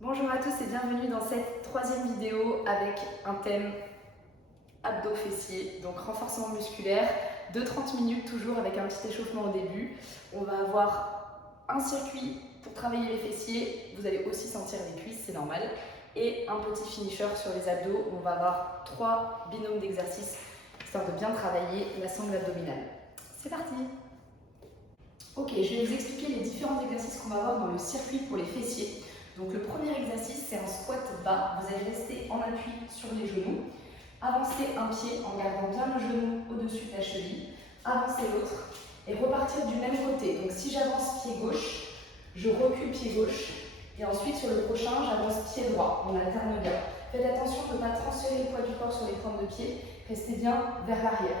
Bonjour à tous et bienvenue dans cette troisième vidéo avec un thème abdos fessiers, donc renforcement musculaire de 30 minutes toujours avec un petit échauffement au début. On va avoir un circuit pour travailler les fessiers, vous allez aussi sentir les cuisses, c'est normal, et un petit finisher sur les abdos où on va avoir 3 binômes d'exercices histoire de bien travailler la sangle abdominale. C'est parti! Ok, je vais vous expliquer les différents exercices qu'on va avoir dans le circuit pour les fessiers. Donc le premier exercice, c'est un squat bas. Vous allez rester en appui sur les genoux. Avancez un pied en gardant bien le genou au-dessus de la cheville. Avancez l'autre et repartir du même côté. Donc si j'avance pied gauche, je recule pied gauche. Et ensuite sur le prochain, j'avance pied droit. On alterne bien. Faites attention de ne pas transférer le poids du corps sur les pointes de pied. Restez bien vers l'arrière.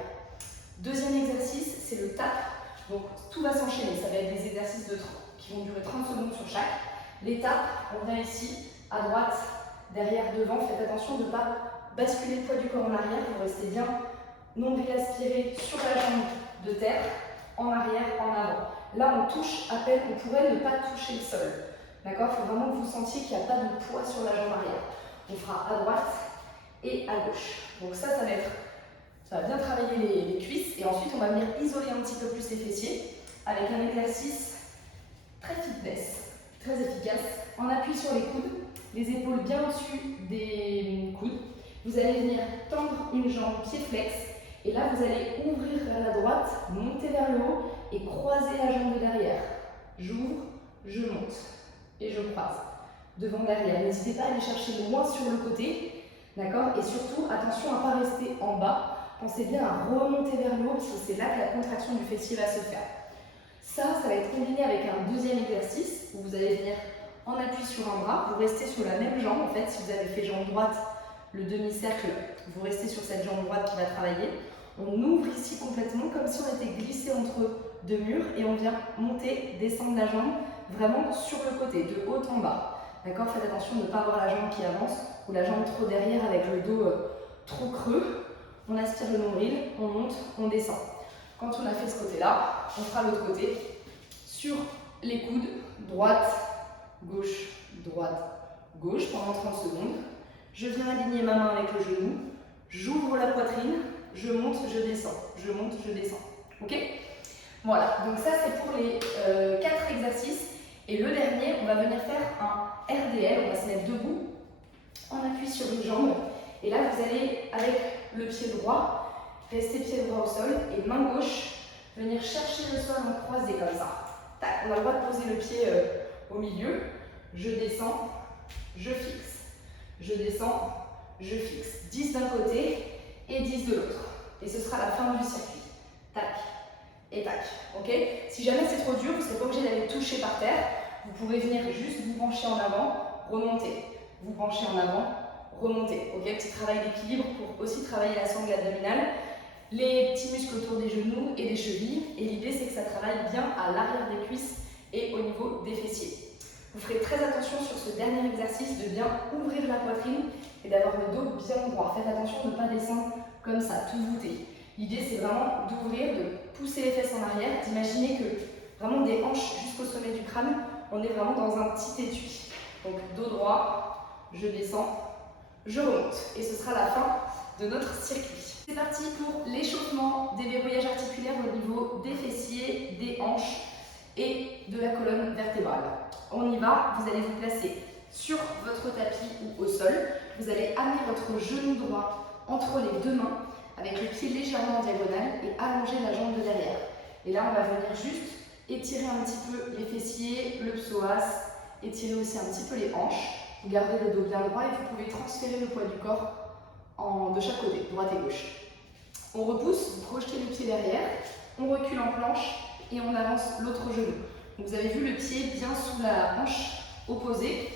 Deuxième exercice, c'est le tap. Donc tout va s'enchaîner. Ça va être des exercices qui vont durer 30 secondes sur chaque. L'étape, on vient ici, à droite, derrière, devant. Faites attention de ne pas basculer le poids du corps en arrière. Vous restez bien nombril aspiré sur la jambe de terre, en arrière, en avant. Là, on touche à peine, on pourrait ne pas toucher le sol. D'accord? Il faut vraiment que vous sentiez qu'il n'y a pas de poids sur la jambe arrière. On fera à droite et à gauche. Donc ça va bien travailler les cuisses. Et ensuite, on va venir isoler un petit peu plus les fessiers avec un exercice très fitness. Très efficace, en appui sur les coudes, les épaules bien au-dessus des coudes. Vous allez venir tendre une jambe pied flex et là vous allez ouvrir vers la droite, monter vers le haut et croiser la jambe de derrière. J'ouvre, je monte et je croise devant derrière. N'hésitez pas à aller chercher loin sur le côté, d'accord? Et surtout attention à ne pas rester en bas. Pensez bien à remonter vers le haut parce que c'est là que la contraction du fessier va se faire. Ça va être combiné avec un deuxième exercice où vous allez venir en appui sur un bras, vous restez sur la même jambe. En fait, si vous avez fait jambe droite, le demi-cercle, vous restez sur cette jambe droite qui va travailler. On ouvre ici complètement comme si on était glissé entre deux murs et on vient monter, descendre la jambe vraiment sur le côté, de haut en bas. D'accord? Faites attention de ne pas avoir la jambe qui avance ou la jambe trop derrière avec le dos trop creux. On aspire le nombril, on monte, on descend. Quand on a fait ce côté-là, on fera l'autre côté sur les coudes, droite, gauche, pendant 30 secondes. Je viens aligner ma main avec le genou, j'ouvre la poitrine, je monte, je descends, je monte, je descends. Ok? Voilà, donc ça c'est pour les 4 exercices. Et le dernier, on va venir faire un RDL, on va se mettre debout, en appui sur une jambe. Et là, vous allez, avec le pied droit, rester pied droit au sol et main gauche, venir chercher le sol en croisé comme ça. Tac, on a le droit de poser le pied au milieu. Je descends, je fixe. Je descends, je fixe. 10 d'un côté et 10 de l'autre. Et ce sera la fin du circuit. Tac et tac. Ok? Si jamais c'est trop dur, vous ne serez pas obligé d'aller toucher par terre. Vous pouvez venir juste vous pencher en avant, remonter. Vous penchez en avant, remonter. Ok? Petit travail d'équilibre pour aussi travailler la sangle abdominale, les petits muscles autour des genoux et des chevilles. Et l'idée, c'est que ça travaille bien à l'arrière des cuisses et au niveau des fessiers. Vous ferez très attention sur ce dernier exercice de bien ouvrir la poitrine et d'avoir le dos bien droit. Faites attention de ne pas descendre comme ça, tout voûté. L'idée, c'est vraiment d'ouvrir, de pousser les fesses en arrière, d'imaginer que vraiment des hanches jusqu'au sommet du crâne, on est vraiment dans un petit étui. Donc dos droit, je descends, je remonte. Et ce sera la fin de notre circuit. C'est parti pour l'échauffement des verrouillages articulaires au niveau des fessiers, des hanches et de la colonne vertébrale. On y va, vous allez vous placer sur votre tapis ou au sol. Vous allez amener votre genou droit entre les deux mains avec le pied légèrement en diagonale et allonger la jambe de derrière. Et là, on va venir juste étirer un petit peu les fessiers, le psoas, étirer aussi un petit peu les hanches. Vous gardez le dos bien droit et vous pouvez transférer le poids du corps de chaque côté, droite et gauche. On repousse, vous projetez le pied derrière, on recule en planche et on avance l'autre genou. Donc vous avez vu le pied bien sous la hanche opposée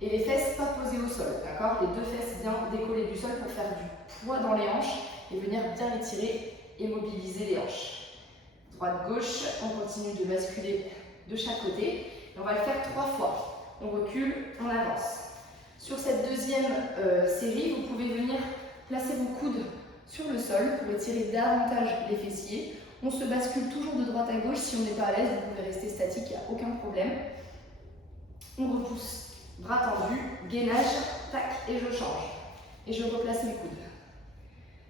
et les fesses pas posées au sol, d'accord? Les deux fesses bien décollées du sol pour faire du poids dans les hanches et venir bien étirer et mobiliser les hanches. Droite-gauche, on continue de basculer de chaque côté et on va le faire 3 fois. On recule, on avance. Sur cette deuxième série, vous pouvez venir placer vos coudes sur le sol pour étirer davantage les fessiers. On se bascule toujours de droite à gauche. Si on n'est pas à l'aise, vous pouvez rester statique, il n'y a aucun problème. On repousse bras tendus, gainage, tac, et je change. Et je replace mes coudes.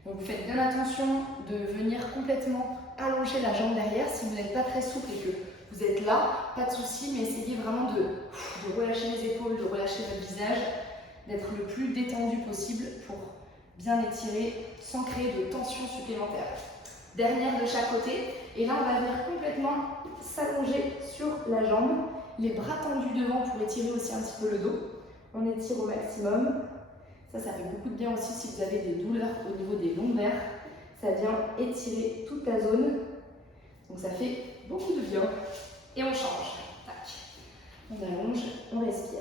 Donc vous faites bien attention de venir complètement allonger la jambe derrière. Si vous n'êtes pas très souple et que vous êtes là, pas de souci, mais essayez vraiment de relâcher les épaules, de relâcher votre visage, d'être le plus détendu possible pour bien étirer sans créer de tension supplémentaire. Dernière de chaque côté, et là on va venir complètement s'allonger sur la jambe, les bras tendus devant pour étirer aussi un petit peu le dos. On étire au maximum. Ça fait beaucoup de bien aussi si vous avez des douleurs au niveau des lombaires. Ça vient étirer toute la zone. Donc ça fait beaucoup de bien. Et on change. Tac. On allonge, on respire.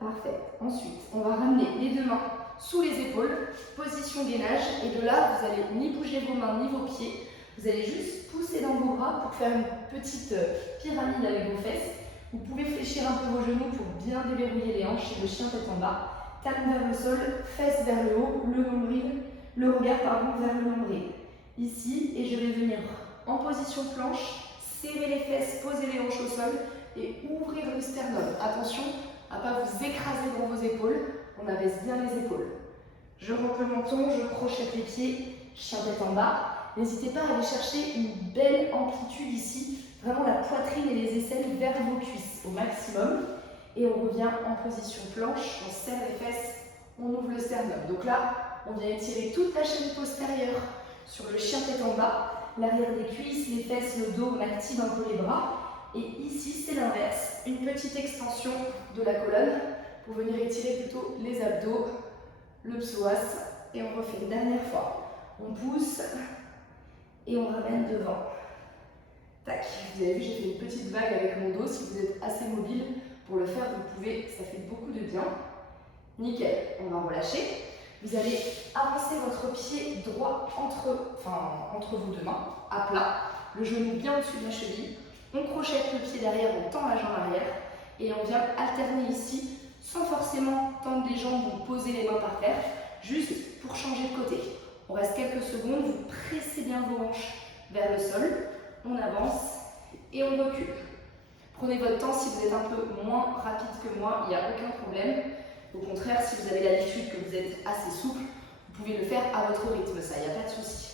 Parfait. Ensuite, on va ramener les deux mains sous les épaules, position gainage. Et de là, vous allez ni bouger vos mains ni vos pieds. Vous allez juste pousser dans vos bras pour faire une petite pyramide avec vos fesses. Vous pouvez fléchir un peu vos genoux pour bien déverrouiller les hanches et le chien tête en bas. Talon vers le sol, fesses vers le haut, le regard vers le nombril. Ici, et je vais venir en position planche, serrer les fesses, poser les hanches au sol et ouvrir le sternum. Attention à ne pas vous écraser dans vos épaules, on abaisse bien les épaules. Je rentre le menton, je crochette les pieds, chien tête en bas. N'hésitez pas à aller chercher une belle amplitude ici, vraiment la poitrine et les aisselles vers vos cuisses au maximum. Et on revient en position planche, on serre les fesses, on ouvre le sternum. Donc là, on vient étirer toute la chaîne postérieure sur le chien tête en bas, l'arrière des cuisses, les fesses, le dos, on active un peu les bras. Et ici, c'est l'inverse, une petite extension de la colonne pour venir étirer plutôt les abdos, le psoas. Et on refait une dernière fois. On pousse et on ramène devant. Tac, vous avez vu, j'ai fait une petite vague avec mon dos. Si vous êtes assez mobile pour le faire, vous pouvez, ça fait beaucoup de bien. Nickel, on va relâcher. Vous allez avancer votre pied droit entre vos deux mains, à plat, le genou bien au-dessus de la cheville. On crochette le pied derrière, on tend la jambe arrière et on vient alterner ici sans forcément tendre les jambes ou poser les mains par terre, juste pour changer de côté. On reste quelques secondes, vous pressez bien vos hanches vers le sol, on avance et on recule. Prenez votre temps, si vous êtes un peu moins rapide que moi, il n'y a aucun problème. Au contraire, si vous avez l'habitude que vous êtes assez souple, vous pouvez le faire à votre rythme, ça, il n'y a pas de souci.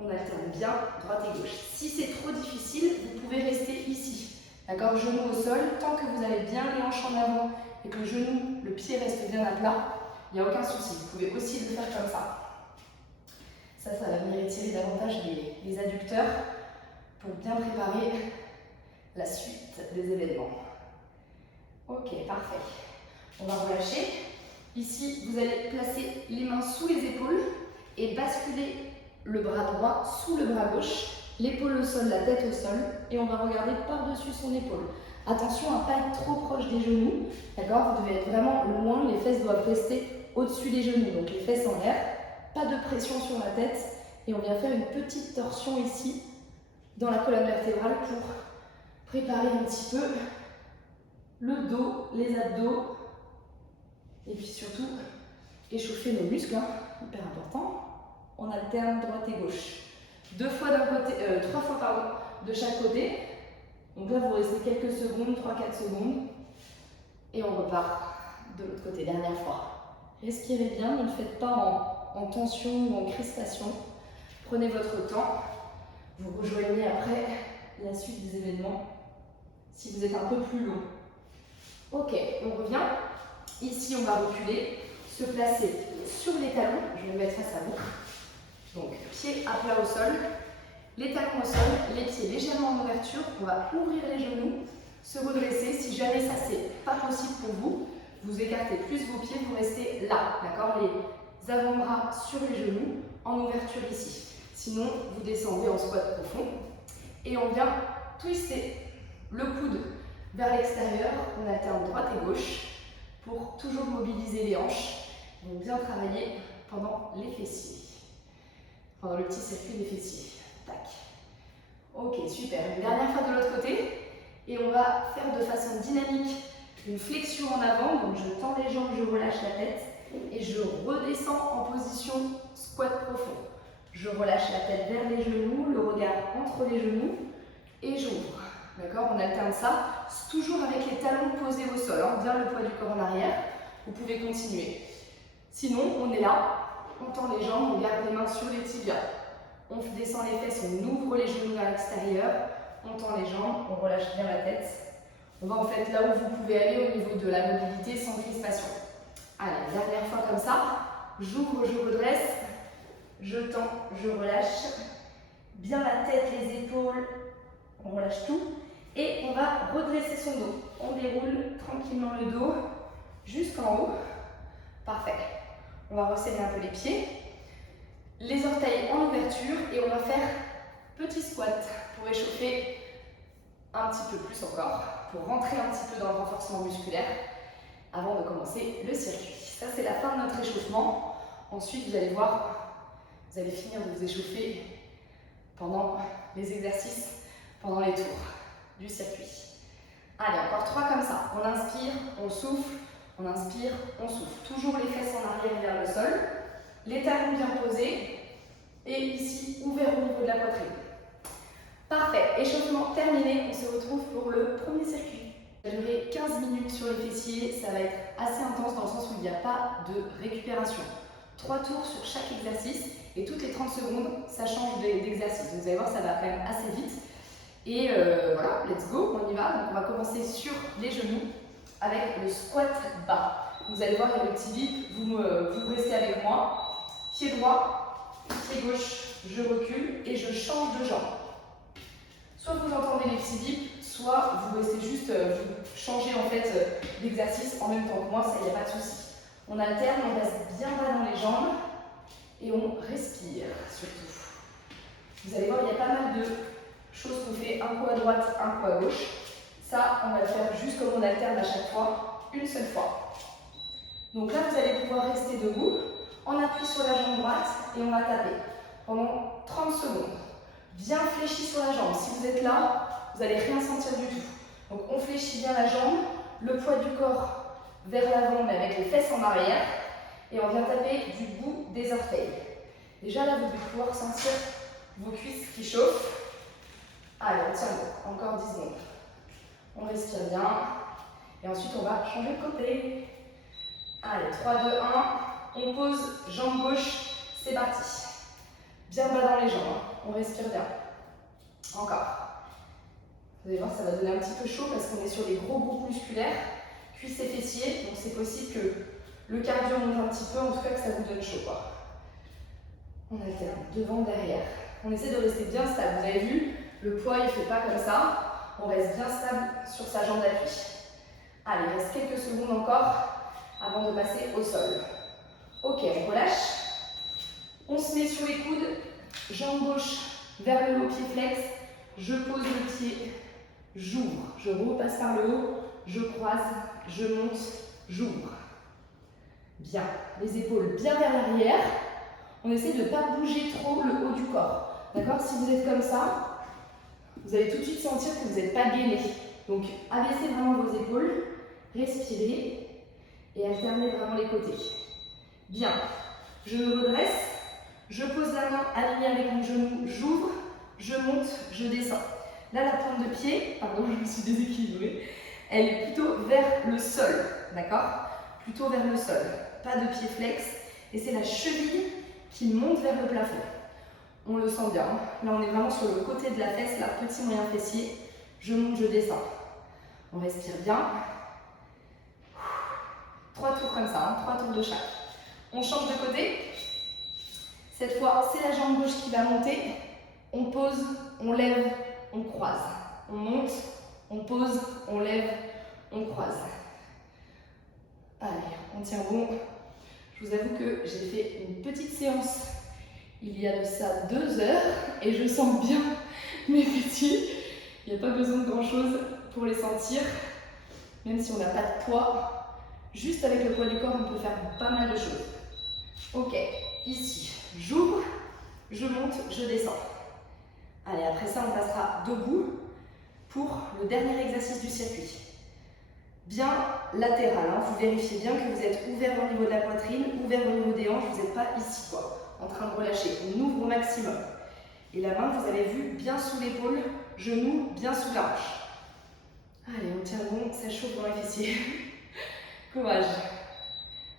On alterne bien droite et gauche. Si c'est trop difficile, vous pouvez rester ici. D'accord, genou au sol, tant que vous avez bien les hanches en avant et que le genou, le pied reste bien à plat, il n'y a aucun souci. Vous pouvez aussi le faire comme ça. Ça va venir étirer davantage les adducteurs pour bien préparer la suite des événements. Ok, parfait. On va relâcher. Ici, vous allez placer les mains sous les épaules et basculer le bras droit sous le bras gauche, l'épaule au sol, la tête au sol, et on va regarder par-dessus son épaule. Attention à ne pas être trop proche des genoux, d'accord? Vous devez être vraiment loin, les fesses doivent rester au-dessus des genoux, donc les fesses en l'air, pas de pression sur la tête, et on vient faire une petite torsion ici, dans la colonne vertébrale pour préparer un petit peu le dos, les abdos, et puis surtout échauffer nos muscles, hyper important. On alterne droite et gauche. 3 fois de chaque côté. Donc là, vous restez quelques secondes, 3-4 secondes. Et on repart de l'autre côté, dernière fois. Respirez bien, ne le faites pas en tension ou en crispation. Prenez votre temps. Vous rejoignez après la suite des événements si vous êtes un peu plus long. Ok, on revient. Ici, on va reculer, se placer sur les talons. Je vais me mettre face à vous. Donc, pieds à plat au sol, les talons au sol, les pieds légèrement en ouverture. On va ouvrir les genoux, se redresser. Si jamais ça, c'est pas possible pour vous, vous écartez plus vos pieds, vous restez là, d'accord? Les avant-bras sur les genoux, en ouverture ici. Sinon, vous descendez en squat profond et on vient twister le coude vers l'extérieur. On alterne droite et gauche pour toujours mobiliser les hanches. Donc bien travailler pendant les fessiers. Pendant le petit circuit des fessiers. Tac. Ok, super. Une dernière fois de l'autre côté. Et on va faire de façon dynamique une flexion en avant. Donc je tends les jambes, je relâche la tête. Et je redescends en position squat profond. Je relâche la tête vers les genoux, le regard entre les genoux. et j'ouvre. D'accord? On alterne ça, toujours avec les talons posés au sol, hein, bien le poids du corps en arrière. Vous pouvez continuer. Sinon, on est là, on tend les jambes, on garde les mains sur les tibias. On descend les fesses, on ouvre les genoux vers l'extérieur, on tend les jambes, on relâche bien la tête. On va en fait là où vous pouvez aller au niveau de la mobilité sans crispation. Allez, dernière fois comme ça. J'ouvre, je redresse, je tends, je relâche. Bien la tête, les épaules, on relâche tout. Et on va redresser son dos. On déroule tranquillement le dos jusqu'en haut. Parfait. On va resserrer un peu les pieds. Les orteils en ouverture et on va faire petit squat pour échauffer un petit peu plus encore, pour rentrer un petit peu dans le renforcement musculaire avant de commencer le circuit. Ça, c'est la fin de notre échauffement. Ensuite, vous allez voir, vous allez finir de vous échauffer pendant les exercices, pendant les tours du circuit. Allez, encore 3 comme ça. On inspire, on souffle, on inspire, on souffle. Toujours les fesses en arrière vers le sol, les talons bien posés et ici, ouvert au niveau de la poitrine. Parfait, échauffement terminé. On se retrouve pour le premier circuit. Ça va durer 15 minutes sur les fessiers. Ça va être assez intense dans le sens où il n'y a pas de récupération. 3 tours sur chaque exercice et toutes les 30 secondes, ça change d'exercice. Vous allez voir, ça va quand même assez vite. Et voilà, let's go, on y va. Donc on va commencer sur les genoux avec le squat bas. Vous allez voir, il y a le petit bip, vous restez avec moi. Pied droit, pied gauche, je recule et je change de jambe. Soit vous entendez les petits bips, soit vous restez juste, vous changez en fait d'exercice en même temps que moi, ça, il n'y a pas de souci. On alterne, on reste bien bas dans les jambes et on respire surtout. Vous allez voir, il y a pas mal de choses qu'on fait, un coup à droite, un coup à gauche. Ça, on va le faire juste comme on alterne à chaque fois, une seule fois. Donc là, vous allez pouvoir rester debout, on appuie sur la jambe droite et on va taper pendant 30 secondes. Bien fléchi sur la jambe. Si vous êtes là, vous n'allez rien sentir du tout. Donc on fléchit bien la jambe, le poids du corps vers l'avant mais avec les fesses en arrière et on vient taper du bout des orteils. Déjà là, vous devez pouvoir sentir vos cuisses qui chauffent. Allez, on tient bon. Encore 10 secondes. On respire bien et ensuite on va changer de côté. Allez, 3, 2, 1. On pose jambe gauche, c'est parti. Bien bas dans les jambes, on respire bien. Encore. Vous allez voir, ça va donner un petit peu chaud parce qu'on est sur des gros groupes musculaires, cuisses et fessiers, donc c'est possible que le cardio monte un petit peu, en tout cas que ça vous donne chaud, quoi. On alterne, devant, derrière. On essaie de rester bien stable. Vous avez vu, le poids il ne fait pas comme ça. On reste bien stable sur sa jambe d'appui. Allez, il reste quelques secondes encore avant de passer au sol. Ok, on relâche. On se met sur les coudes, jambe gauche vers le haut, pied flex. Je pose le pied, j'ouvre. Je repasse par le haut, je croise, je monte, j'ouvre. Bien, les épaules bien vers l'arrière. On essaie de ne pas bouger trop le haut du corps. D'accord? Si vous êtes comme ça, vous allez tout de suite sentir que vous n'êtes pas gainé. Donc, abaissez vraiment vos épaules, respirez et alternez vraiment les côtés. Bien, je me redresse, je pose la main alignée avec mon genou, j'ouvre, je monte, je descends. Là, la pointe de pied, pardon, je me suis déséquilibrée, elle est plutôt vers le sol, d'accord? Plutôt vers le sol, pas de pied flex, et c'est la cheville qui monte vers le plafond. On le sent bien. Là, on est vraiment sur le côté de la fesse, là, petit moyen fessier. Je monte, je descends. On respire bien. 3 tours comme ça, hein, 3 tours de chaque. On change de côté. Cette fois, c'est la jambe gauche qui va monter. On pose, on lève, on croise. On monte, on pose, on lève, on croise. Allez, on tient bon. Je vous avoue que j'ai fait une petite séance il y a de ça 2 heures et je sens bien mes fessiers. Il n'y a pas besoin de grand chose pour les sentir, même si on n'a pas de poids. Juste avec le poids du corps, on peut faire pas mal de choses. Ok, ici, j'ouvre, je monte, je descends. Allez, après ça, on passera debout pour le dernier exercice du circuit. Bien latéral, hein. Vous vérifiez bien que vous êtes ouvert au niveau de la poitrine, ouvert au niveau des hanches, vous n'êtes pas ici, quoi, en train de relâcher. On ouvre au maximum. Et la main, vous avez vu, bien sous l'épaule, genou bien sous la hanche. Allez, on tient bon, ça chauffe dans les fessiers. Courage.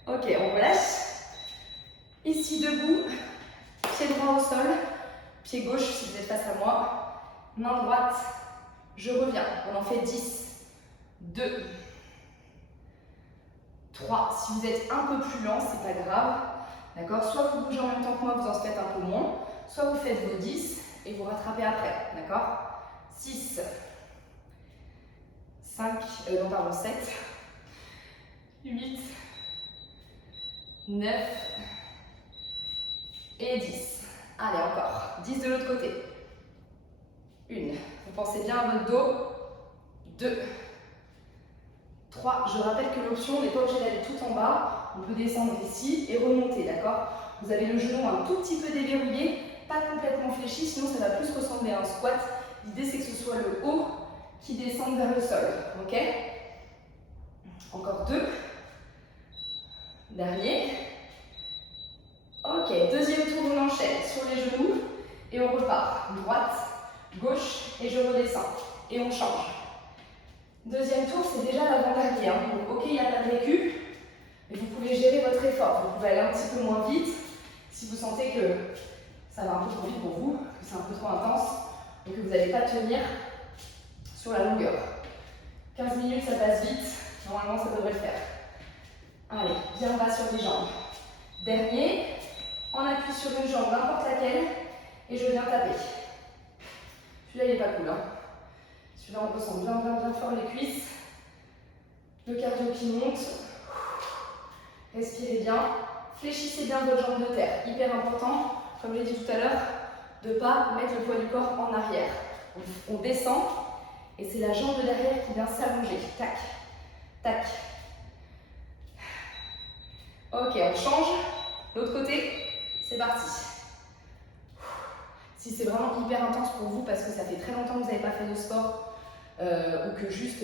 Ok, on relâche. Ici, debout, pied droit au sol, pied gauche si vous êtes face à moi, main droite, je reviens. On en fait 10, 2, 3. Si vous êtes un peu plus lent, c'est pas grave. D'accord? Soit vous bougez en même temps que moi, vous en faites un peu moins, soit vous faites vos 10 et vous rattrapez après. D'accord? 6, 5, 7, 8, 9 et 10. Allez, encore. 10 de l'autre côté. 1. Vous pensez bien à votre dos. 2. 3. Je rappelle que l'option n'est pas obligée d'aller tout en bas. On peut descendre ici et remonter, d'accord? Vous avez le genou un tout petit peu déverrouillé, pas complètement fléchi, sinon ça va plus ressembler à un squat. L'idée, c'est que ce soit le haut qui descende vers le sol, ok? Encore 2. Dernier. Ok, deuxième tour, on enchaîne sur les genoux et on repart. Droite, gauche et je redescends. Et on change. Deuxième tour, c'est déjà l'avant-dernier. Donc, ok, il n'y a pas de récup, mais vous pouvez gérer votre effort. Vous pouvez aller un petit peu moins vite si vous sentez que ça va un peu trop vite pour vous, que c'est un peu trop intense et que vous n'allez pas tenir sur la longueur. 15 minutes, ça passe vite. Normalement, ça devrait le faire. Allez, bien bas sur les jambes. Dernier, on appuie sur une jambe, n'importe laquelle, et je viens taper. Celui-là, il n'est pas cool. Celui-là, on ressent bien fort les cuisses. Le cardio qui monte. Respirez bien. Fléchissez bien votre jambe de terre. Hyper important, comme j'ai dit tout à l'heure, de ne pas mettre le poids du corps en arrière. On descend, et c'est la jambe de derrière qui vient s'allonger. Tac, tac. Ok, on change. L'autre côté, c'est parti. Si c'est vraiment hyper intense pour vous parce que ça fait très longtemps que vous n'avez pas fait de sport ou que juste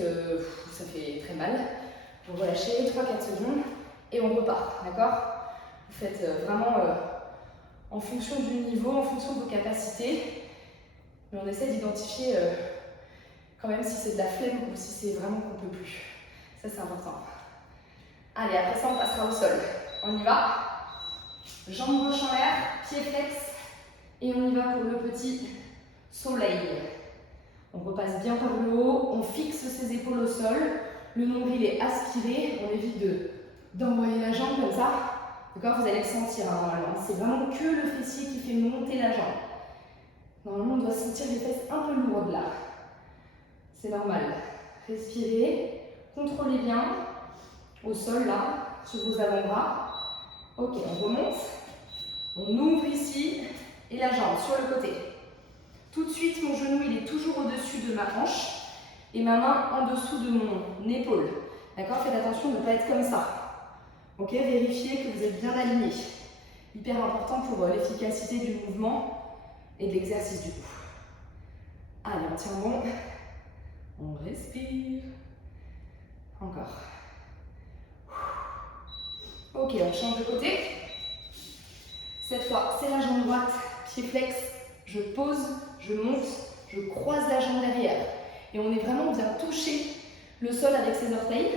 ça fait très mal, vous relâchez 3-4 secondes et on repart, d'accord? Vous faites vraiment en fonction du niveau, en fonction de vos capacités, mais on essaie d'identifier quand même si c'est de la flemme ou si c'est vraiment qu'on ne peut plus. Ça, c'est important. Allez, après ça, on passera au sol. On y va. Jambe gauche en l'air, pied flex. Et on y va pour le petit soleil. On repasse bien par le haut, on fixe ses épaules au sol, le nombril est aspiré, on évite d'envoyer la jambe comme ça. D'accord? Vous allez le sentir normalement. C'est vraiment que le fessier qui fait monter la jambe. Normalement, on doit sentir les fesses un peu lourdes là. C'est normal. Respirez, contrôlez bien. Au sol là, sur vos avant-bras. Ok, on remonte. On ouvre ici. Et la jambe sur le côté. Tout de suite, mon genou il est toujours au-dessus de ma hanche et ma main en dessous de mon épaule. D'accord? Faites attention de ne pas être comme ça. Ok? Vérifiez que vous êtes bien aligné. Hyper important pour l'efficacité du mouvement et de l'exercice du coup. Allez, on tient bon. On respire. Encore. Ok, on change de côté. Cette fois, c'est la jambe droite, pied flex. Je pose, je monte, je croise la jambe derrière. Et on est vraiment bien touché le sol avec ses orteils.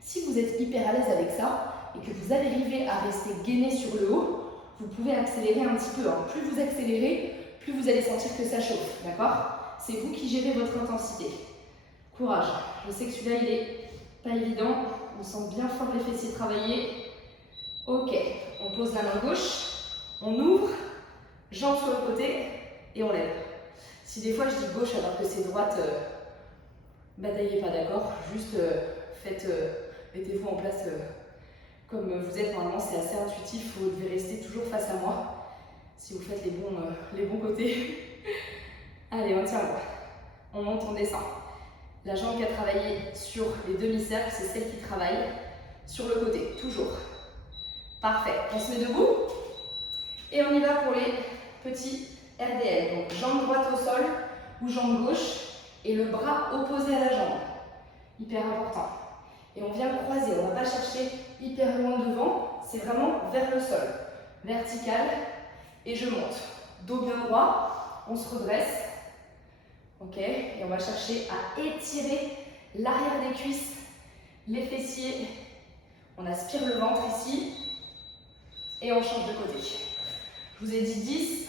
Si vous êtes hyper à l'aise avec ça et que vous arrivez à rester gainé sur le haut, vous pouvez accélérer un petit peu. Plus vous accélérez, plus vous allez sentir que ça chauffe. D'accord? C'est vous qui gérez votre intensité. Courage. Je sais que celui-là, il est pas évident. On sent bien fort les fessiers travailler. Ok, on pose la main gauche. On ouvre, jambes sur le côté et on lève. Si des fois je dis gauche alors que c'est droite, bataillez pas, d'accord? Juste mettez-vous en place comme vous êtes. Normalement, c'est assez intuitif. Vous devez rester toujours face à moi si vous faites les bons côtés. Allez, on tient bon. On monte, on descend. La jambe qui a travaillé sur les demi-cercles, c'est celle qui travaille sur le côté, toujours. Parfait. On se met debout. Et on y va pour les petits RDL. Donc jambe droite au sol ou jambe gauche et le bras opposé à la jambe. Hyper important. Et on vient croiser, on ne va pas chercher hyper loin devant, c'est vraiment vers le sol. Vertical et je monte. Dos bien droit, on se redresse. Ok, et on va chercher à étirer l'arrière des cuisses, les fessiers. On aspire le ventre ici et on change de côté. Je vous ai dit 10,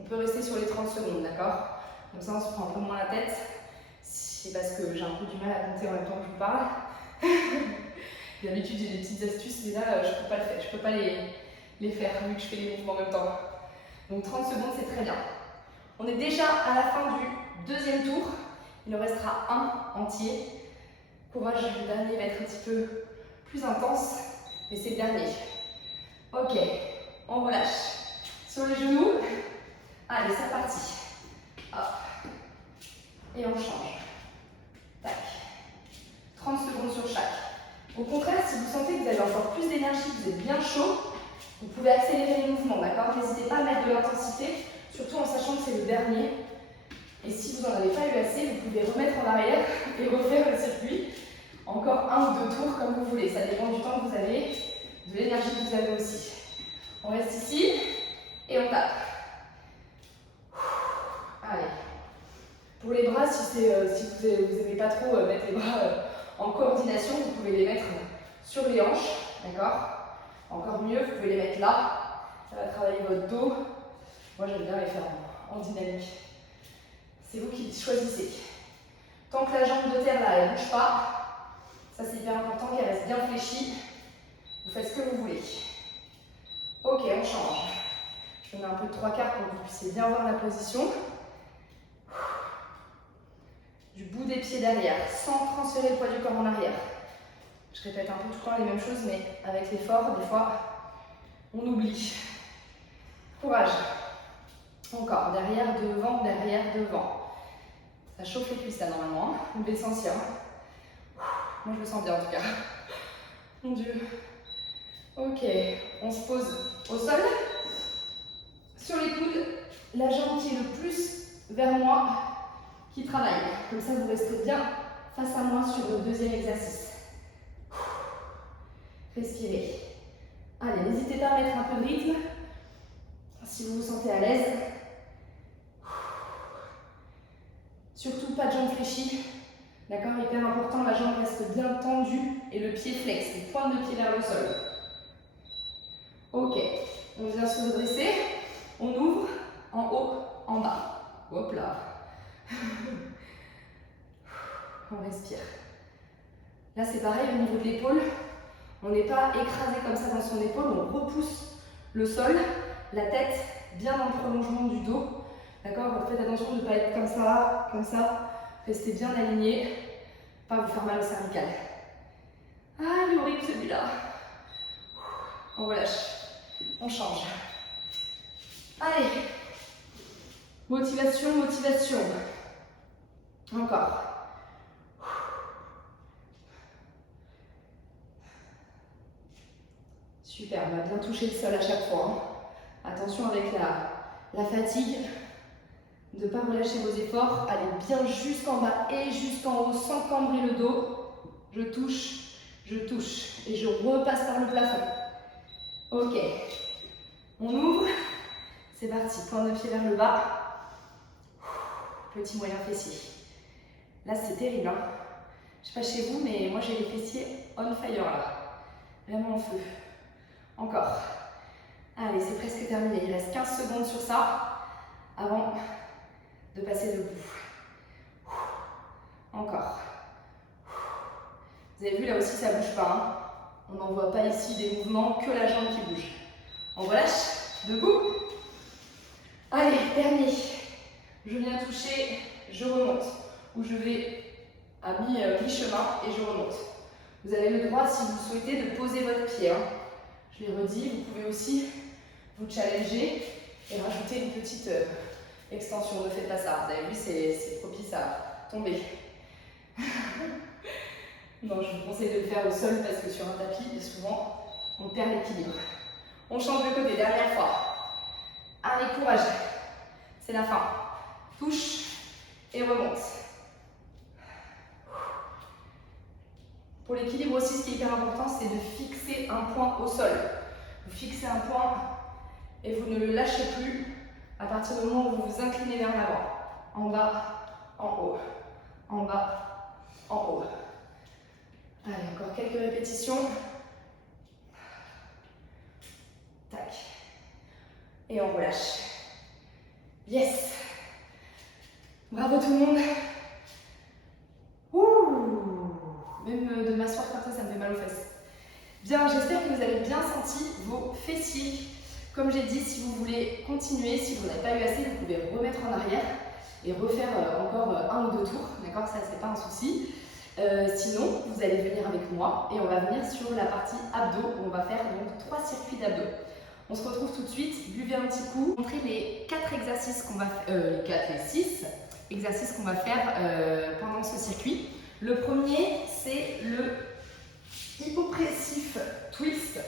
on peut rester sur les 30 secondes, d'accord? Comme ça, on se prend un peu moins la tête. C'est parce que j'ai un peu du mal à compter en même temps que je vous parle. D'habitude, j'ai des petites astuces, mais là, je ne peux pas le faire. Je ne peux pas les faire vu que je fais les mouvements en même temps. Donc 30 secondes, c'est très bien. On est déjà à la fin du deuxième tour. Il en restera un entier. Courage, le dernier va être un petit peu plus intense, mais c'est le dernier. Ok, on relâche. Sur les genoux. Allez, c'est parti. Hop. Et on change. Tac. 30 secondes sur chaque. Au contraire, si vous sentez que vous avez encore plus d'énergie, que vous êtes bien chaud, vous pouvez accélérer les mouvements, d'accord? N'hésitez pas à mettre de l'intensité, surtout en sachant que c'est le dernier. Et si vous n'en avez pas eu assez, vous pouvez remettre en arrière et refaire le circuit. Encore un ou deux tours comme vous voulez. Ça dépend du temps que vous avez, de l'énergie que vous avez aussi. On reste ici et on tape. Allez. Pour les bras, si vous n'aimez pas trop mettre les bras en coordination, vous pouvez les mettre sur les hanches, d'accord? Encore mieux, vous pouvez les mettre là. Ça va travailler votre dos. Moi, j'aime bien les faire en dynamique. C'est vous qui choisissez. Tant que la jambe de terre, là, elle ne bouge pas, ça c'est hyper important qu'elle reste bien fléchie. Vous faites ce que vous voulez. Ok, on change. Je mets un peu de 3/4 pour que vous puissiez bien voir la position. Du bout des pieds derrière, sans transférer le poids du corps en arrière. Je répète un peu tout le temps les mêmes choses, mais avec l'effort, des fois, on oublie. Courage. Encore, derrière, devant, derrière, devant. Ça chauffe les cuisses là normalement, hein. L'essentiel. Moi je le sens bien en tout cas. Mon Dieu. Ok, on se pose au sol. Sur les coudes, la jambe qui est le plus vers moi, qui travaille. Comme ça vous restez bien face à moi sur le deuxième exercice. Respirez. Allez, n'hésitez pas à mettre un peu de rythme si vous vous sentez à l'aise. Surtout pas de jambes fléchies. D'accord, hyper important, la jambe reste bien tendue et le pied flex, les pointes de pied vers le sol. Ok, on vient se redresser, on ouvre en haut, en bas. Hop là. On respire. Là c'est pareil au niveau de l'épaule, on n'est pas écrasé comme ça dans son épaule, on repousse le sol, la tête bien dans le prolongement du dos. D'accord, faites attention de ne pas être comme ça. Restez bien aligné, pas vous faire mal au cervical. Ah, il est horrible celui-là. On relâche, on change. Allez, motivation, motivation. Encore. Super, on va bien toucher le sol à chaque fois. Hein. Attention avec la fatigue, de ne pas relâcher vos efforts. Allez bien jusqu'en bas et jusqu'en haut sans cambrer le dos. Je touche et je repasse par le plafond. Ok, on ouvre. C'est parti, point de pied vers le bas. Petit moyen fessier. Là c'est terrible. Hein. Je ne sais pas chez vous, mais moi j'ai les fessiers on fire là. Vraiment en feu. Encore. Allez, c'est presque terminé. Il reste 15 secondes sur ça avant de passer debout. Encore. Vous avez vu, là aussi, ça ne bouge pas. Hein. On n'en voit pas ici des mouvements, que la jambe qui bouge. On relâche. Debout. Allez, dernier. Je viens toucher, je remonte. Ou je vais à mi-chemin et je remonte. Vous avez le droit, si vous le souhaitez, de poser votre pied. Hein. Je l'ai redit, vous pouvez aussi vous challenger et rajouter une petite extension. Ne faites pas ça. Vous avez vu, c'est propice à tomber. Non, je vous conseille de le faire au sol parce que sur un tapis, souvent, on perd l'équilibre. On change de côté, dernière fois. Allez, courage. C'est la fin. Touche et remonte. Pour l'équilibre aussi, ce qui est hyper important, c'est de fixer un point au sol. Vous fixez un point et vous ne le lâchez plus à partir du moment où vous vous inclinez vers l'avant. En bas, en haut, en bas, en haut. Allez, encore quelques répétitions. Tac. Et on relâche. Yes. Bravo tout le monde. Ouh. Même de m'asseoir comme ça me fait mal aux fesses. Bien, j'espère que vous avez bien senti vos fessiers. Comme j'ai dit, si vous voulez continuer, si vous n'avez pas eu assez, vous pouvez remettre en arrière et refaire encore un ou deux tours, d'accord? Ça, c'est pas un souci. Sinon, vous allez venir avec moi et on va venir sur la partie abdos. On va faire donc 3 circuits d'abdos. On se retrouve tout de suite, buvez un petit coup. Montrer les 4 exercices qu'on va les 6 exercices qu'on va faire pendant ce circuit. Le premier, c'est le hypopressif twist.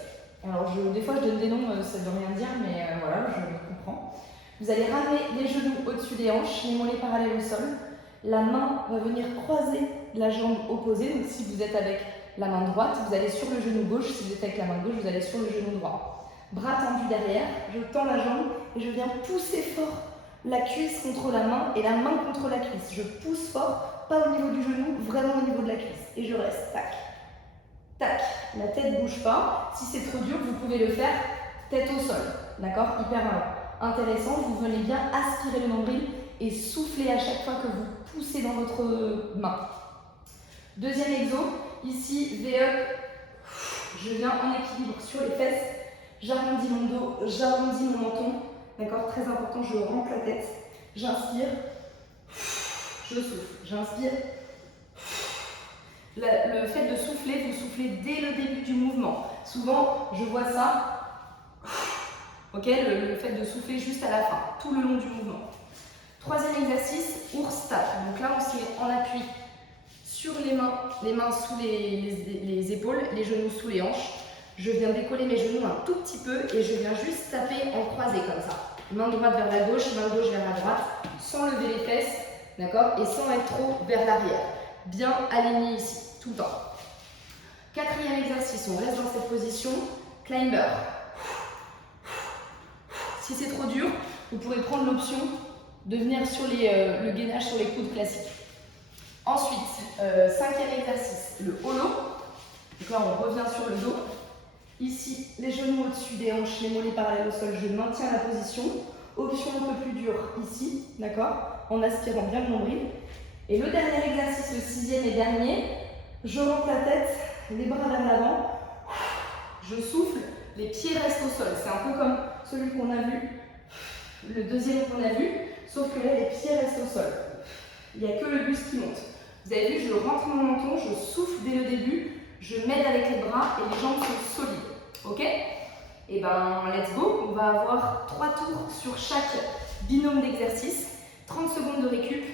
Alors, des fois, je donne des noms, ça ne veut rien dire, mais voilà, je comprends. Vous allez ramener les genoux au-dessus des hanches, les mollets parallèles au sol. La main va venir croiser la jambe opposée. Donc, si vous êtes avec la main droite, vous allez sur le genou gauche. Si vous êtes avec la main gauche, vous allez sur le genou droit. Bras tendus derrière, je tends la jambe et je viens pousser fort la cuisse contre la main et la main contre la cuisse. Je pousse fort, pas au niveau du genou, vraiment au niveau de la cuisse. Et je reste, tac, tac. La tête ne bouge pas. Si c'est trop dur, vous pouvez le faire tête au sol. D'accord? Hyper intéressant. Vous venez bien aspirer le nombril et souffler à chaque fois que vous poussez dans votre main. Deuxième exo, ici, V-up. Je viens en équilibre sur les fesses. J'arrondis mon dos, j'arrondis mon menton. D'accord? Très important, je rentre la tête. J'inspire. Je souffle. J'inspire. Le fait de souffler, vous soufflez dès le début du mouvement. Souvent, je vois ça. Ok, le fait de souffler juste à la fin, tout le long du mouvement. Troisième exercice, ours tape. Donc là, on se met en appui sur les mains sous les épaules, les genoux sous les hanches. Je viens décoller mes genoux un tout petit peu et je viens juste taper en croisé comme ça. Main droite vers la gauche, main gauche vers la droite, sans lever les fesses, d'accord? Et sans être trop vers l'arrière. Bien aligné ici, tout le temps. Quatrième exercice, on reste dans cette position, climber. Si c'est trop dur, vous pourrez prendre l'option de venir sur le gainage sur les coudes classiques. Ensuite, cinquième exercice, le holo. Donc là, on revient sur le dos. Ici, les genoux au-dessus des hanches, les mollets parallèles au sol, je maintiens la position. Option un peu plus dure ici, d'accord? En aspirant bien le nombril. Et le dernier exercice, le sixième et dernier, je rentre la tête, les bras vers l'avant. Je souffle, les pieds restent au sol. C'est un peu comme celui qu'on a vu, le deuxième qu'on a vu, sauf que là, les pieds restent au sol. Il n'y a que le buste qui monte. Vous avez vu, je rentre mon menton, je souffle dès le début, je m'aide avec les bras et les jambes sont solides. Ok? Et ben, let's go. On va avoir 3 tours sur chaque binôme d'exercice, 30 secondes de récup,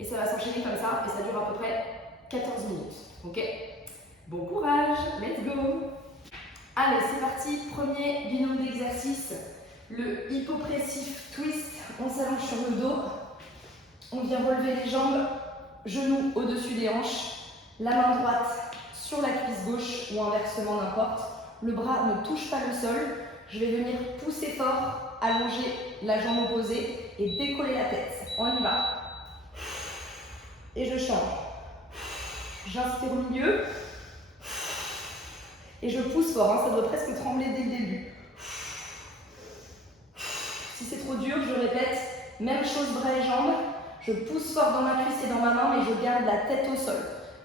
et ça va s'enchaîner comme ça, et ça dure à peu près 14 minutes. Ok? Bon courage, let's go! Allez, c'est parti. Premier binôme d'exercice, le hypopressif twist. On s'allonge sur le dos, on vient relever les jambes, genoux au-dessus des hanches, la main droite sur la cuisse gauche ou inversement, n'importe. Le bras ne touche pas le sol. Je vais venir pousser fort, allonger la jambe opposée et décoller la tête. On y va. Et je change. J'inspire au milieu. Et je pousse fort, hein, ça doit presque trembler dès le début. Si c'est trop dur, je répète, même chose bras et jambes. Je pousse fort dans ma cuisse et dans ma main, mais je garde la tête au sol.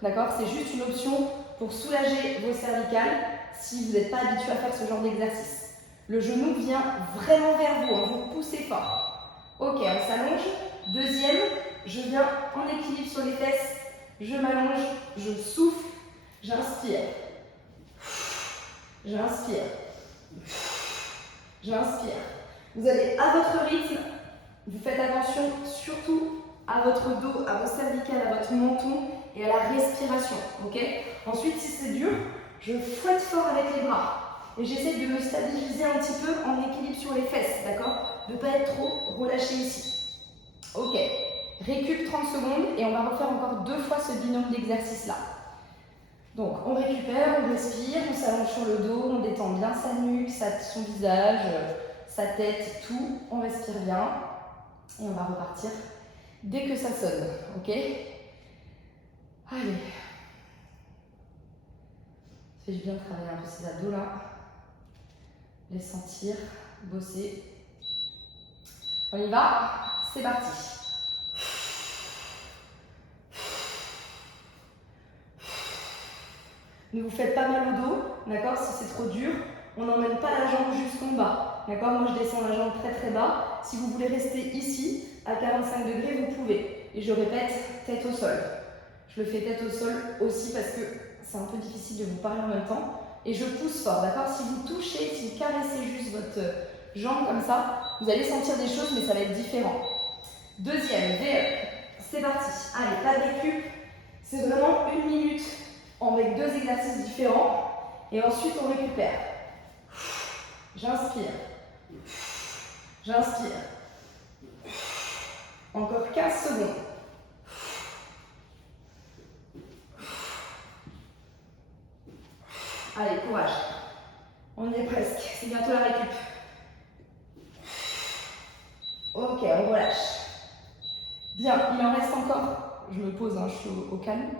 D'accord? C'est juste une option pour soulager vos cervicales si vous n'êtes pas habitué à faire ce genre d'exercice. Le genou vient vraiment vers vous, hein, vous poussez fort. Ok, on s'allonge. Deuxième, je viens en équilibre sur les fesses. Je m'allonge, je souffle, j'inspire. J'inspire. J'inspire. Vous allez à votre rythme. Vous faites attention surtout à votre dos, à vos cervicales, à votre menton et à la respiration. Ok? Ensuite, si c'est dur, je fouette fort avec les bras. Et j'essaie de me stabiliser un petit peu en équilibre sur les fesses. D'accord? De ne pas être trop relâché ici. Ok. Récup 30 secondes et on va refaire encore 2 fois ce binôme d'exercice là. Donc, on récupère, on respire, on s'allonge sur le dos, on détend bien sa nuque, son visage, sa tête, tout. On respire bien et on va repartir dès que ça sonne, ok? Allez. Ça fait du bien de travailler un peu ces abdos là. Les sentir, bosser. On y va, c'est parti. Ne vous faites pas mal au dos, d'accord? Si c'est trop dur, on n'emmène pas la jambe jusqu'en bas, d'accord? Moi je descends la jambe très très bas. Si vous voulez rester ici, à 45 degrés, vous pouvez. Et je répète, tête au sol. Je le fais tête au sol aussi parce que c'est un peu difficile de vous parler en même temps. Et je pousse fort, d'accord? Si vous touchez, si vous caressez juste votre jambe comme ça, vous allez sentir des choses, mais ça va être différent. Deuxième, V-up. C'est parti. Allez, pas de récup. C'est vraiment 1 minute avec 2 exercices différents. Et ensuite, on récupère. J'inspire. J'inspire. Encore 15 secondes. Allez, courage. On y est presque. C'est bientôt la récup. Ok, on relâche. Bien, il en reste encore. Je me pose, je suis au calme.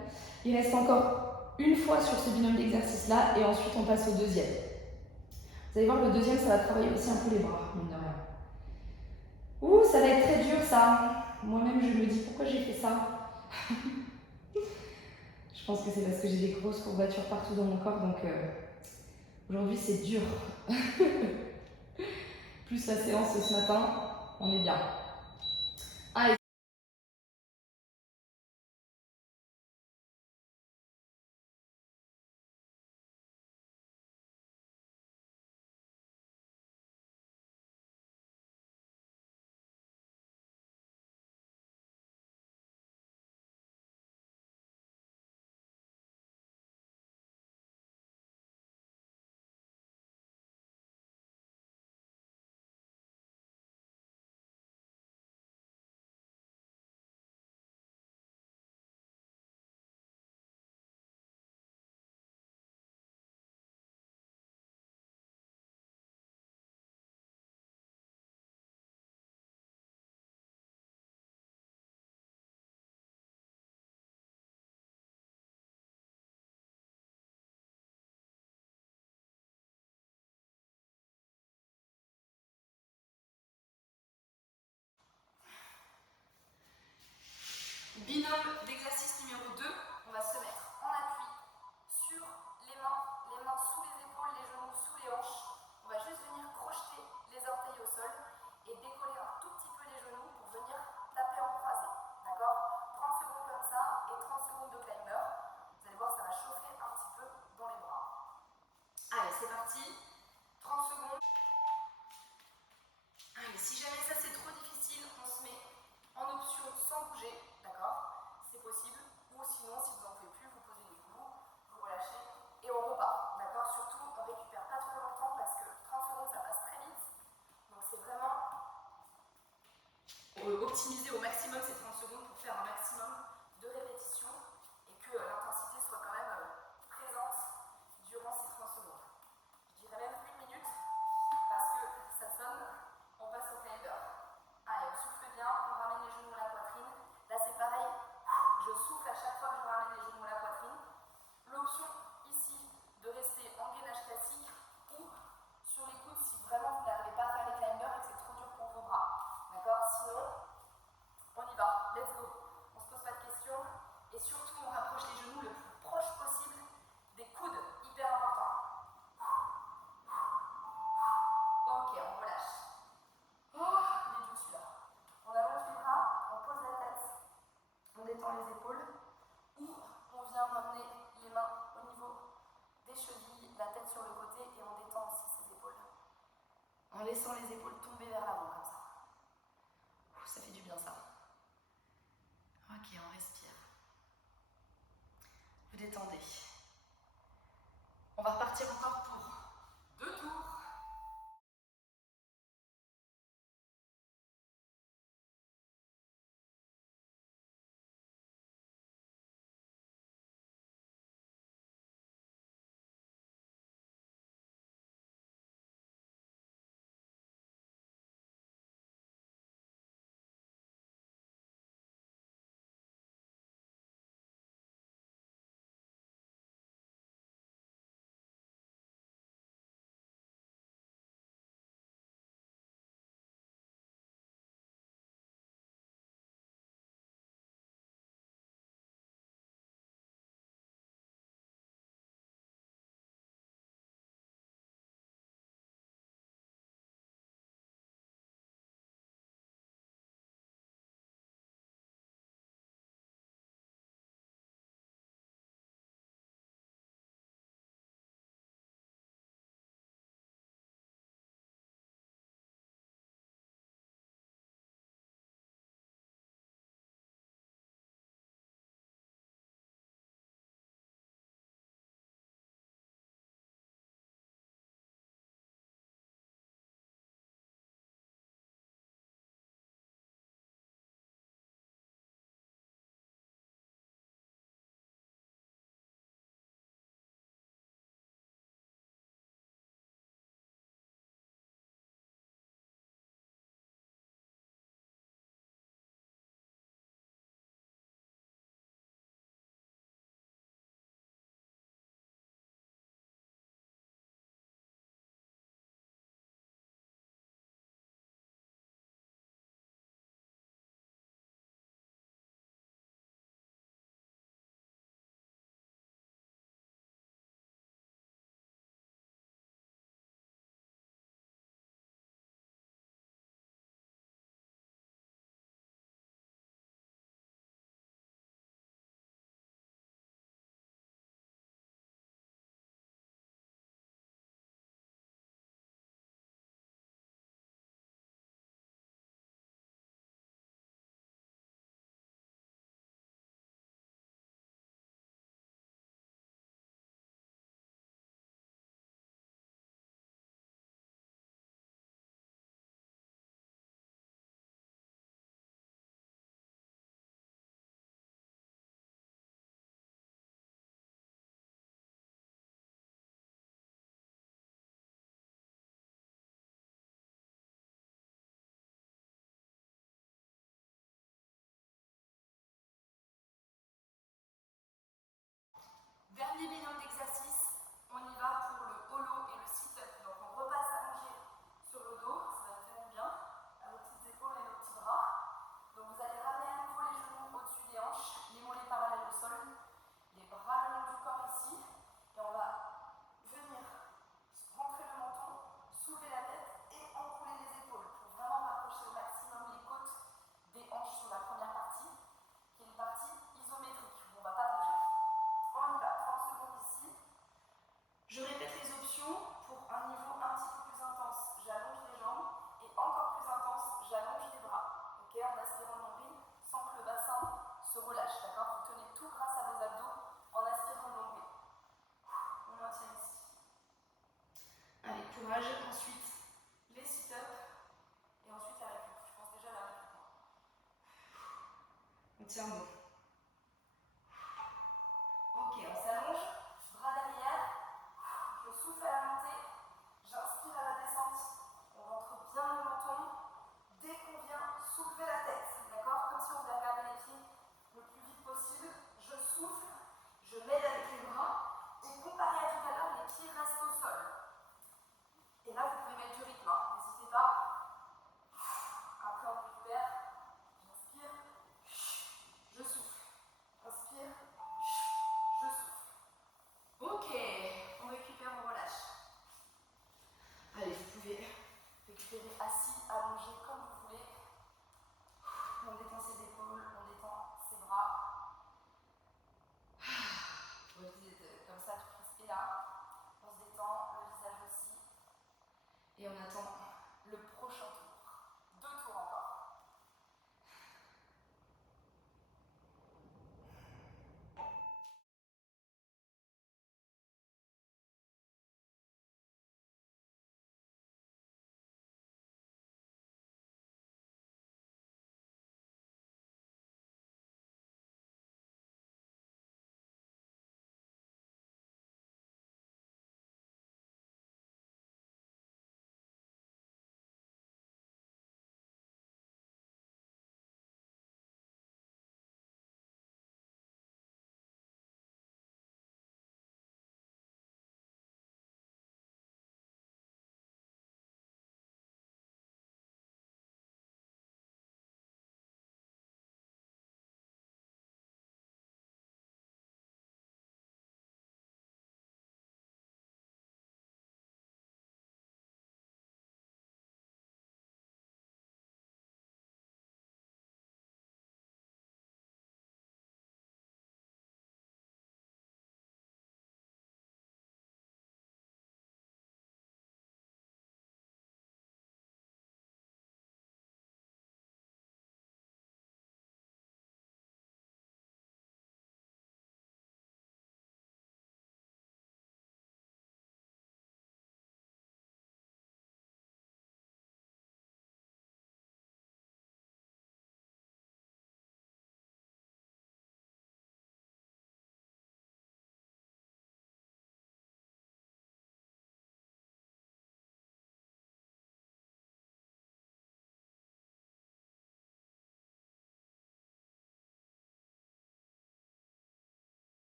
Il reste encore une fois sur ce binôme d'exercice-là et ensuite on passe au deuxième. Vous allez voir, le deuxième, ça va travailler aussi un peu les bras, mine de rien. Ouh, ça va être très dur ça. Moi-même, je me dis pourquoi j'ai fait ça. Je pense que c'est parce que j'ai des grosses courbatures partout dans mon corps, donc aujourd'hui c'est dur. Plus la séance ce matin, on est bien. Allez. Binôme d'exercice numéro 2, on va se mettre en appui sur les mains sous les épaules, les genoux sous les hanches. On va juste venir crocheter les orteils au sol et décoller un tout petit peu les genoux pour venir taper en croisé. D'accord? 30 secondes comme ça et 30 secondes de climber. Vous allez voir, ça va chauffer un petit peu dans les bras. Allez, c'est parti. 30 secondes. Allez, si jamais ça c'est trop difficile, on se met en option sans bouger, d'accord? C'est possible. Ou sinon, si vous n'en pouvez plus, vous posez les genoux, vous relâchez et on repart, d'accord? Surtout, on ne récupère pas trop longtemps parce que 30 secondes, ça passe très vite. Donc c'est vraiment optimiser au maximum ces 30 secondes pour faire un maximum de répétitions et que l'intensité soit quand même présente durant ces 30 secondes. Je dirais même 1 minute parce que ça sonne, on passe au climber. Allez, on souffle bien, on ramène les genoux à la poitrine. Là c'est pareil, je souffle à chaque fois que je ramène les genoux à la poitrine. L'option ici de rester en gainage classique ou sur les coudes si vraiment vous n'arrivez pas à faire les climbers et que c'est trop dur pour vos bras. D'accord? Sinon, on y va, let's go. On ne se pose pas de questions et surtout on rapproche les genoux le plus proche possible des coudes, hyper important. Ok, on relâche. Oh, il est dur celui-là. On allonge les bras, on pose la tête, on détend les épaules ou on vient ramener les mains au niveau des chevilles, la tête sur le côté et on détend aussi ses épaules. En laissant les épaules tomber vers l'avant comme ça. Ça fait du bien ça. Ok, on respire. Vous détendez. On va repartir encore pour 2 tours. Dernier binôme d'exercice, on y va pour le holo et le sit-up. Donc on repasse allongé sur le dos, ça va faire du bien à nos petites épaules et nos petits bras. Donc vous allez ramener à nouveau les genoux au-dessus des hanches, les mollets parallèles au sol, les bras le long du corps ici, et on va venir rentrer le menton, soulever la tête et encouler les épaules pour vraiment rapprocher au maximum les côtes des hanches sur la première partie, qui est une partie isométrique où on ne va pas bouger. On y va, 30 secondes ici. Je répète les options pour un niveau un petit peu plus intense. J'allonge les jambes et encore plus intense, j'allonge les bras. Ok, en aspirant le nombril sans que le bassin se relâche. D'accord, vous tenez tout grâce à vos abdos en aspirant le nombril. On maintient ici. Allez, courage. Ensuite, les sit-ups et ensuite la récup. Je pense déjà à la récup. On tient bon. Ok, on s'allonge, bras derrière, je souffle à la montée, j'inspire à la descente, on rentre bien le menton, dès qu'on vient soulever la tête, d'accord? Comme si on devait regarder les pieds le plus vite possible, je souffle, je m'aide avec les bras, et comparé à tout à l'heure, les pieds restent au sol. Et là, vous pouvez mettre du rythme, hein. N'hésitez pas. Après, on récupère, j'inspire, je souffle, inspire, je souffle. Ok, on récupère, on relâche. Allez, vous pouvez récupérer assis, allongé, comme vous voulez. On détend ses épaules, on détend ses bras. Vous êtes comme ça, tout crispé là. On se détend, le visage aussi. Et on attend le prochain tour. 2 tours encore.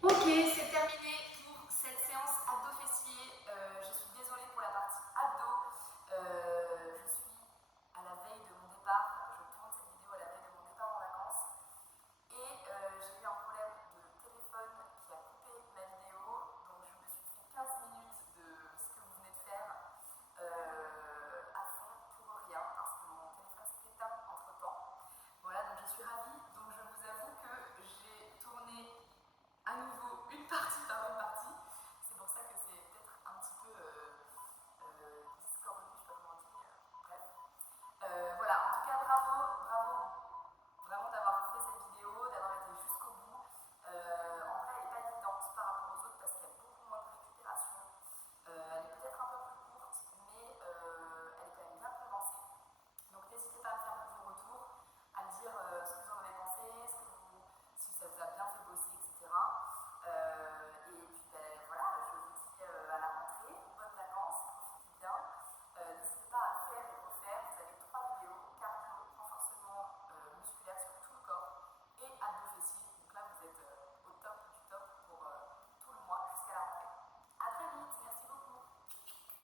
Ok,